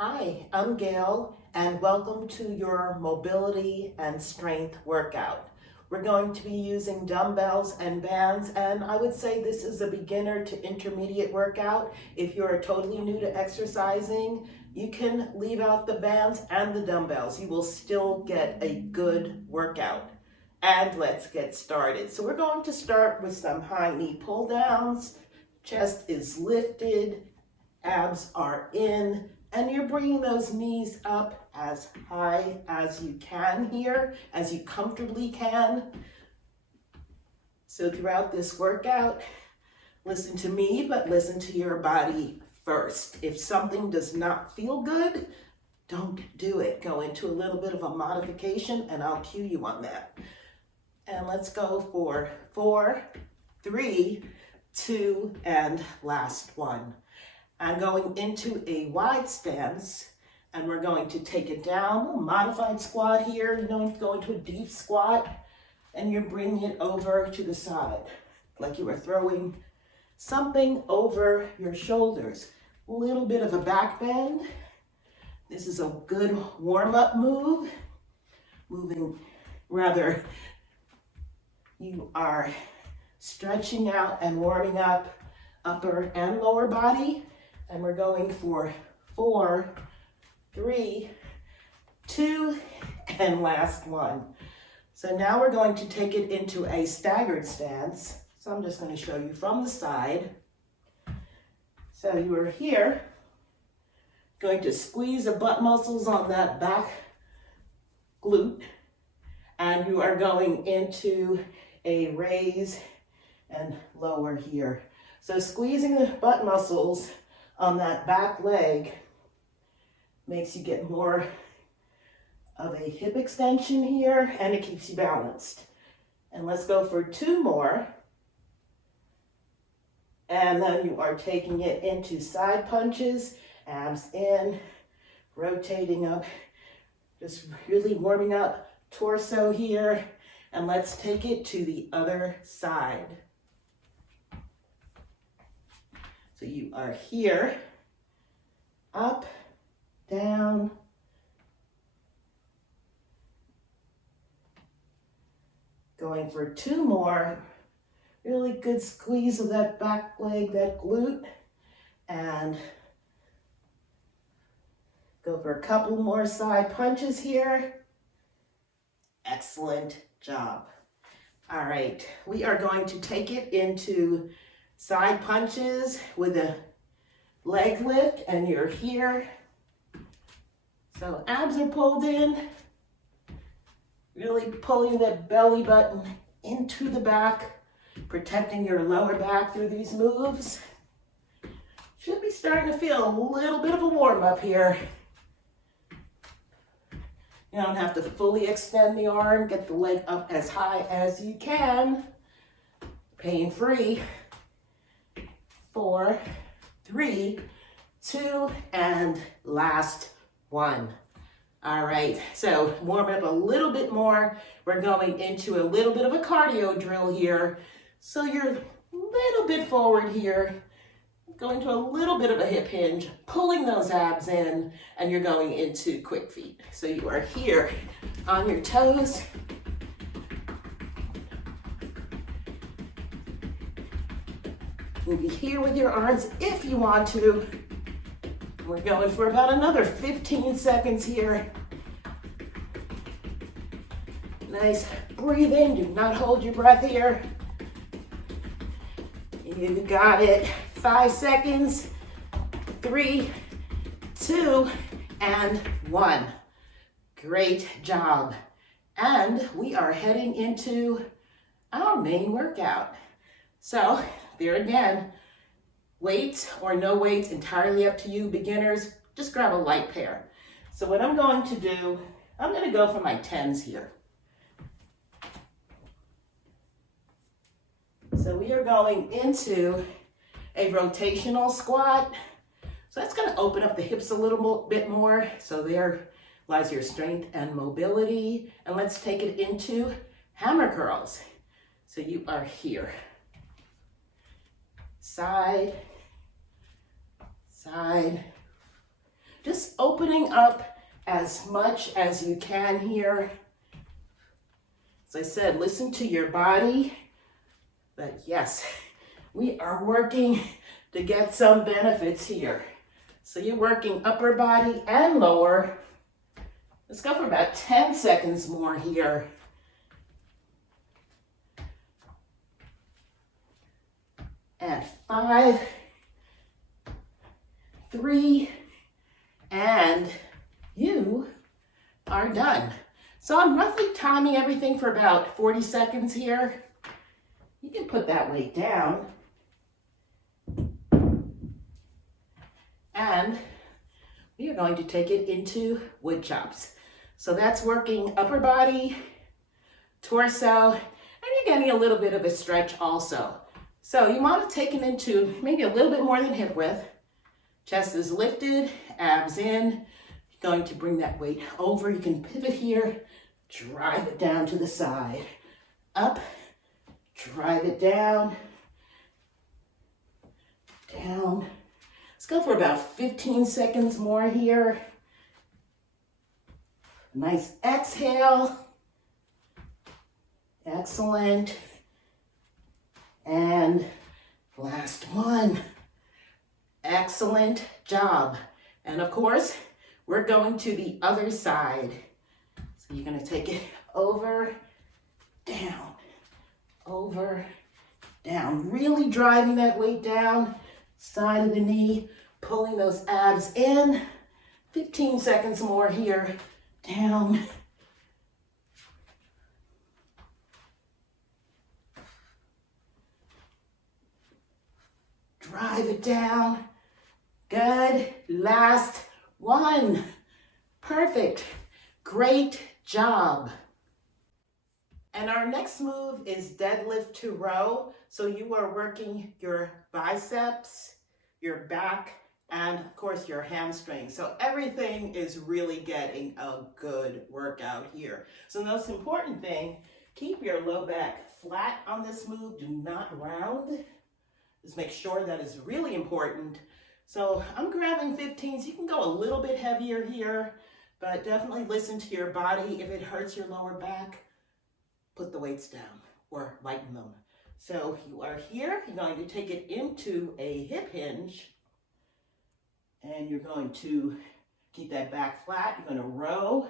Hi, I'm Gail, and welcome to your mobility and strength workout. We're going to be using dumbbells and bands, and I would say this is a beginner to intermediate workout. If you're totally new to exercising, you can leave out the bands and the dumbbells. You will still get a good workout. And let's get started. So we're going to start with some high knee pull downs. Chest is lifted, abs are in, and you're bringing those knees up as high as you can here, as you comfortably can. So throughout this workout, listen to me, but listen to your body first. If something does not feel good, don't do it. Go into a little bit of a modification and I'll cue you on that. And let's go for 4, 3, 2, and last one. I'm going into a wide stance, and we're going to take it down, a modified squat here. You're going to go into a deep squat, and you're bringing it over to the side, like you are throwing something over your shoulders. A little bit of a back bend. This is a good warm-up move. You are stretching out and warming up upper and lower body. And we're going for 4, 3, 2, and last one. So now we're going to take it into a staggered stance. So I'm just going to show you from the side. So you are here, going to squeeze the butt muscles on that back glute, and you are going into a raise and lower here. So squeezing the butt muscles on that back leg makes you get more of a hip extension here, and it keeps you balanced. And let's go for 2 more. And then you are taking it into side punches, abs in, rotating up, just really warming up torso here. And let's take it to the other side. So you are here, up, down, going for 2 more. Really good squeeze of that back leg, that glute, and go for a couple more side punches here. Excellent job. All right, we are going to take it into side punches with a leg lift, and you're here. So abs are pulled in, really pulling that belly button into the back, protecting your lower back through these moves. Should be starting to feel a little bit of a warm up here. You don't have to fully extend the arm, get the leg up as high as you can, pain-free. 4, 3, 2, and last one. All right, so warm up a little bit more. We're going into a little bit of a cardio drill here. So you're a little bit forward here, going to a little bit of a hip hinge, pulling those abs in, and you're going into quick feet. So you are here on your toes. You'll be here with your arms if you want to. We're going for about another 15 seconds here. Nice, breathe in, do not hold your breath here. You got it. 5 seconds, 3, 2, and 1. Great job. And we are heading into our main workout. So there again, weights or no weights, entirely up to you. Beginners, just grab a light pair. So what I'm going to do, I'm going to go for my 10s here. So we are going into a rotational squat. So that's going to open up the hips a little bit more. So there lies your strength and mobility. And let's take it into hammer curls. So you are here. Side, side, just opening up as much as you can here. As I said, listen to your body. But yes, we are working to get some benefits here. So you're working upper body and lower. Let's go for about 10 seconds more here. And 5, 3, and you are done. So I'm roughly timing everything for about 40 seconds here. You can put that weight down. And we are going to take it into wood chops. So that's working upper body, torso, and you're getting a little bit of a stretch also. So you want to take it into maybe a little bit more than hip width. Chest is lifted, abs in. You're going to bring that weight over. You can pivot here, drive it down to the side. Up, drive it down, down. Let's go for about 15 seconds more here. Nice exhale. Excellent. And last one. Excellent job. And of course, we're going to the other side. So you're going to take it over, down, over, down. Really driving that weight down. Side of the knee, pulling those abs in. 15 seconds more here. Down. Drive it down. Good. Last one. Perfect. Great job. And our next move is deadlift to row. So you are working your biceps, your back, and of course your hamstrings. So everything is really getting a good workout here. So the most important thing, keep your low back flat on this move. Do not round. Just make sure that is really important. So I'm grabbing 15s. You can go a little bit heavier here, but definitely listen to your body. If it hurts your lower back, put the weights down or lighten them. So you are here, you're going to take it into a hip hinge, and you're going to keep that back flat. You're going to row,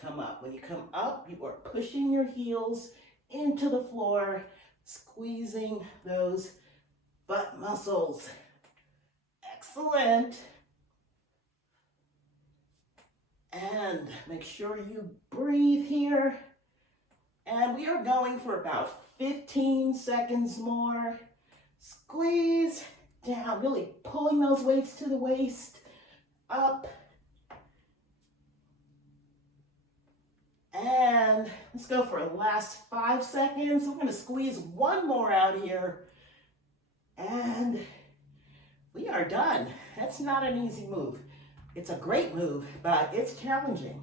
come up. When you come up, you are pushing your heels into the floor, squeezing those butt muscles. Excellent. And make sure you breathe here. And we are going for about 15 seconds more. Squeeze down, really pulling those weights to the waist. Up. And let's go for a last 5 seconds. We're going to squeeze one more out here. And we are done. That's not an easy move. It's a great move, but it's challenging.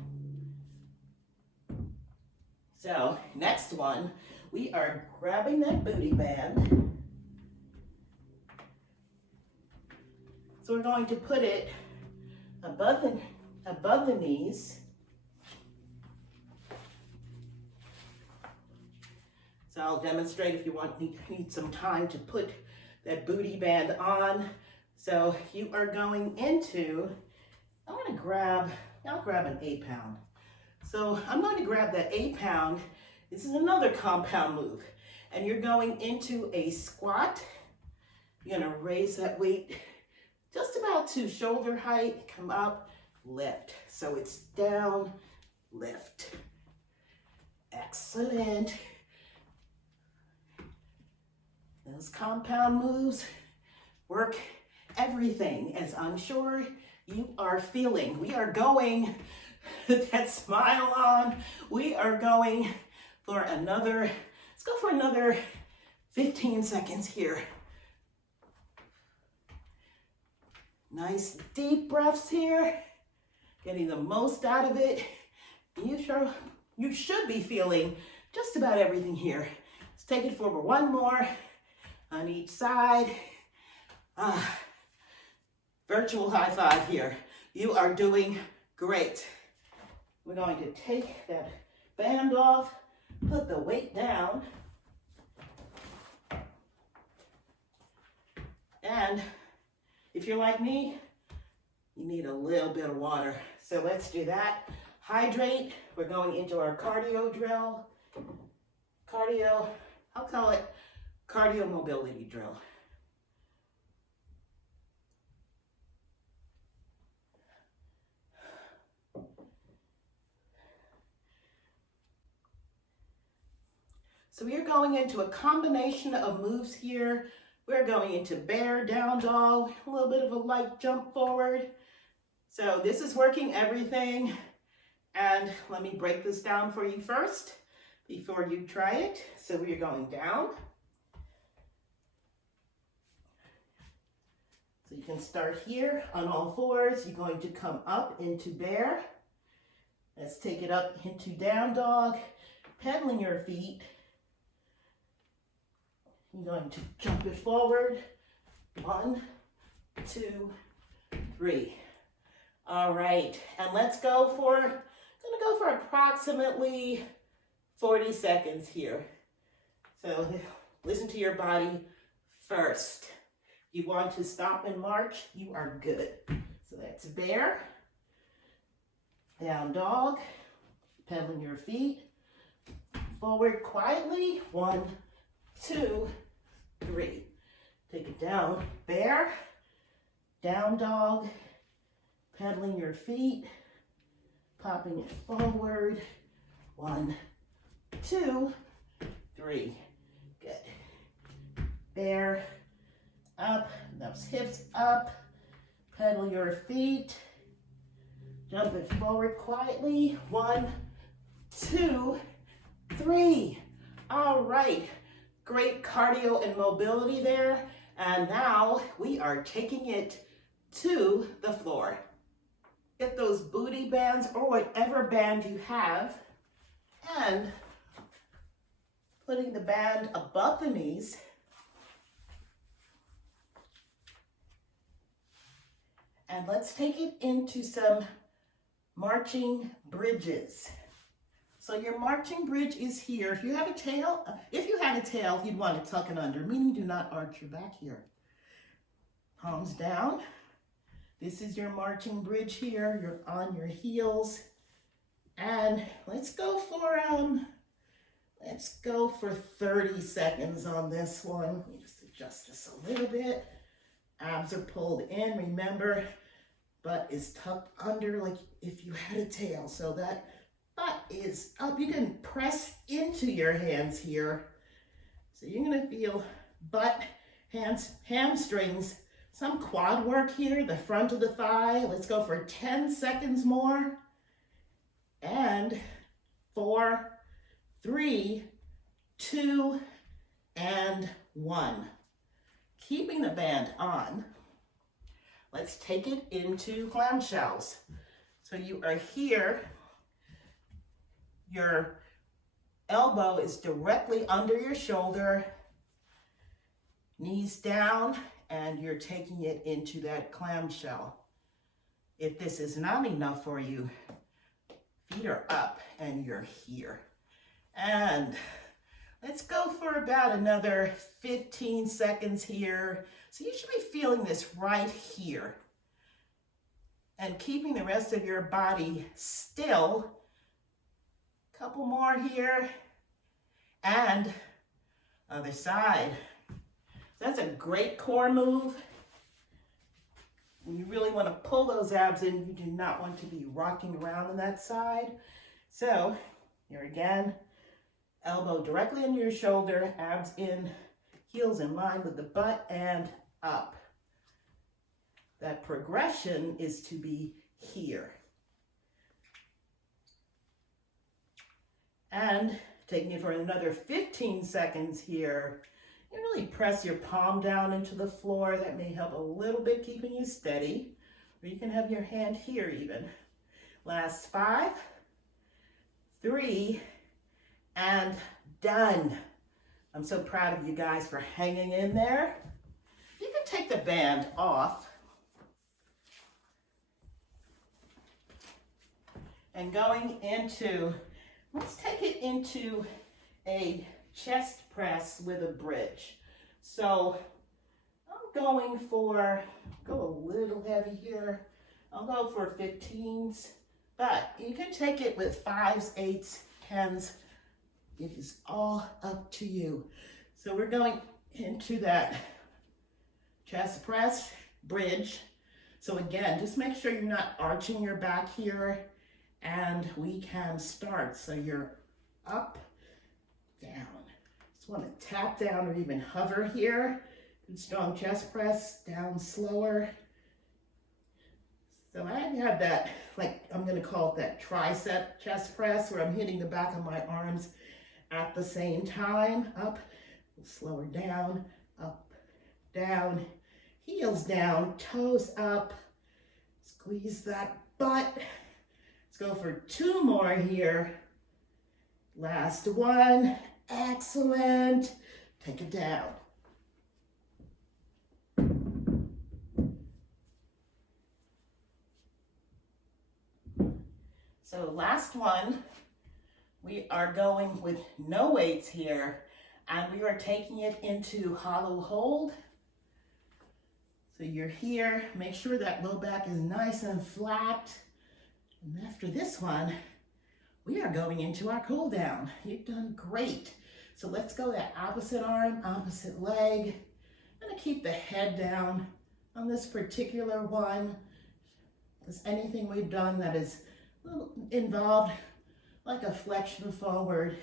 So, next one, we are grabbing that booty band. So we're going to put it above the knees. So I'll demonstrate if you need some time to put that booty band on. So you are going into, I'll grab an 8-pound. So I'm going to grab that 8-pound. This is another compound move. And you're going into a squat. You're going to raise that weight just about to shoulder height. Come up, lift. So it's down, lift. Excellent. Those compound moves work everything, as I'm sure you are feeling. We are going with that smile on. We are going for another, let's go for another 15 seconds here. Nice deep breaths here, getting the most out of it. You should be feeling just about everything here. Let's take it forward one more on each side. Virtual high five here. You are doing great. We're going to take that band off, put the weight down, and if you're like me, you need a little bit of water. So let's do that. Hydrate. We're going into our cardio drill. Cardio, I'll call it cardio mobility drill. So we are going into a combination of moves here. We're going into bear, down dog, a little bit of a light jump forward. So this is working everything. And let me break this down for you first before you try it. So we are going down. So you can start here on all fours. You're going to come up into bear. Let's take it up into down dog, pedaling your feet. You're going to jump it forward. 1, 2, 3. All right, and let's go for, I'm gonna go for approximately 40 seconds here. So listen to your body first. You want to stop and march, you are good. So that's bear, down dog, pedaling your feet, forward quietly, 1, 2, 3. Take it down, bear, down dog, pedaling your feet, popping it forward, 1, 2, 3. Good. Bear, up, those hips up, pedal your feet, jump it forward quietly, 1, 2, 3. All right. Great cardio and mobility there. And now we are taking it to the floor. Get those booty bands or whatever band you have and putting the band above the knees. And let's take it into some marching bridges. So your marching bridge is here. If you have a tail, you'd want to tuck it under, meaning do not arch your back here. Palms down. This is your marching bridge here. You're on your heels. And let's go for 30 seconds on this one. Let me just adjust this a little bit. Abs are pulled in. Remember, butt is tucked under like if you had a tail. So that butt is up. You can press into your hands here. So you're going to feel butt, hands, hamstrings, some quad work here, the front of the thigh. Let's go for 10 seconds more. And 4, 3, 2, and 1. Keeping the band on, let's take it into clamshells. So you are here. Your elbow is directly under your shoulder, knees down, and you're taking it into that clamshell. If this is not enough for you, feet are up and you're here. And let's go for about another 15 seconds here. So you should be feeling this right here. And keeping the rest of your body still. Couple more here, and other side. That's a great core move. You really want to pull those abs in. You do not want to be rocking around on that side. So here again, elbow directly under your shoulder, abs in, heels in line with the butt, and up. That progression is to be here. And taking it for another 15 seconds here. You really press your palm down into the floor. That may help a little bit keeping you steady. Or you can have your hand here even. Last 5, 3, and done. I'm so proud of you guys for hanging in there. You can take the band off. and going into, let's take it into a chest press with a bridge. So I'm going for, go a little heavy here. I'll go for 15s, but you can take it with 5s, 8s, 10s. It is all up to you. So we're going into that chest press bridge. So again, just make sure you're not arching your back here, and we can start. So you're up, down. Just want to tap down or even hover here. Good strong chest press, down slower. So I have that, like I'm going to call it that tricep chest press, where I'm hitting the back of my arms at the same time. Up, slower down, up, down, heels down, toes up. Squeeze that butt. Let's go for 2 more here. Last one. Excellent. Take it down. So last one, we are going with no weights here, and we are taking it into hollow hold. So you're here, make sure that low back is nice and flat. And after this one, we are going into our cool down. You've done great. So let's go that opposite arm, opposite leg. I'm gonna keep the head down on this particular one, because anything we've done that is involved like a flexion forward,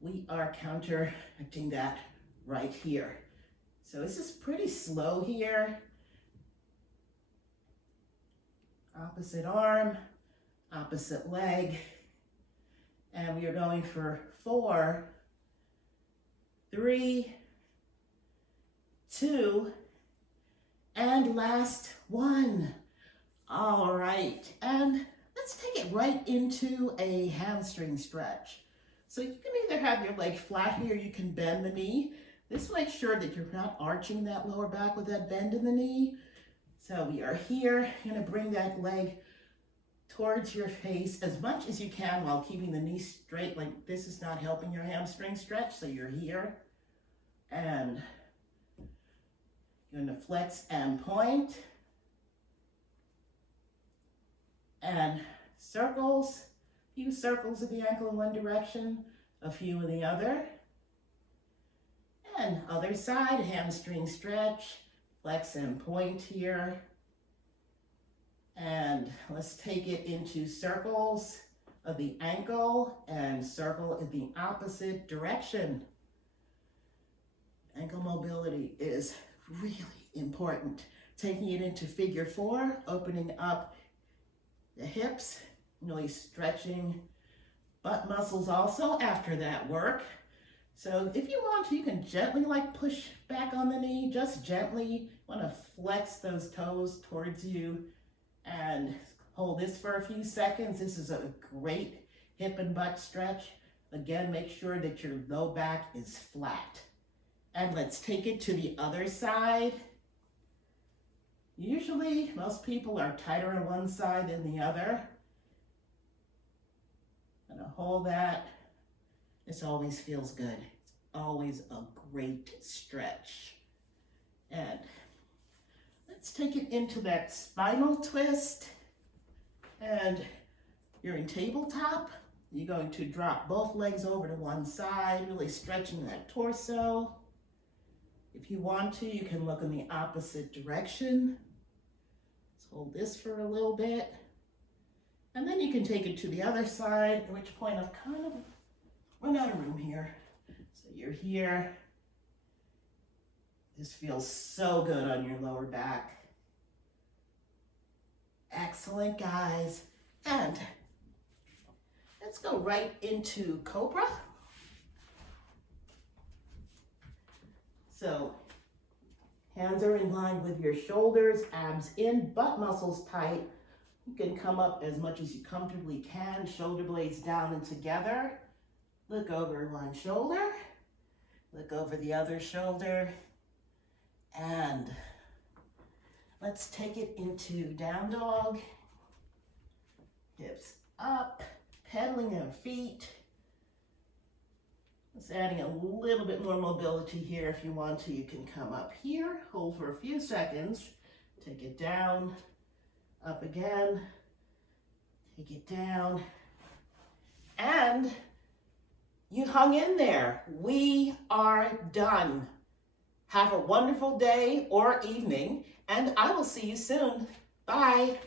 we are counteracting that right here. So this is pretty slow here. Opposite arm, opposite leg, and we are going for 4, 3, 2, and last one. All right, and let's take it right into a hamstring stretch. So you can either have your leg flat here, you can bend the knee. This will make sure that you're not arching that lower back with that bend in the knee. So we are here, you're gonna bring that leg towards your face as much as you can while keeping the knee straight. Like this is not helping your hamstring stretch, so you're here. And you're gonna flex and point. And circles, a few circles of the ankle in one direction, a few in the other. And other side, hamstring stretch, flex and point here. And let's take it into circles of the ankle and circle in the opposite direction. Ankle mobility is really important. Taking it into figure 4, opening up the hips, really stretching butt muscles also after that work. So if you want to, you can gently like push back on the knee, just gently. You want to flex those toes towards you and hold this for a few seconds. This is a great hip and butt stretch. Again, make sure that your low back is flat. And let's take it to the other side. Usually, most people are tighter on one side than the other. I'm gonna hold that. This always feels good. It's always a great stretch. And let's take it into that spinal twist. And you're in tabletop. You're going to drop both legs over to one side, really stretching that torso. If you want to, you can look in the opposite direction. Let's hold this for a little bit. And then you can take it to the other side, at which point I've kind of run out of room here. So you're here. This feels so good on your lower back. Excellent, guys. And let's go right into Cobra. So hands are in line with your shoulders, abs in, butt muscles tight. You can come up as much as you comfortably can, shoulder blades down and together. Look over one shoulder, look over the other shoulder, and let's take it into down dog. Hips up, pedaling our feet. Just adding a little bit more mobility here. If you want to, you can come up here, hold for a few seconds, take it down, up again, take it down, and you hung in there. We are done. Have a wonderful day or evening, and I will see you soon. Bye.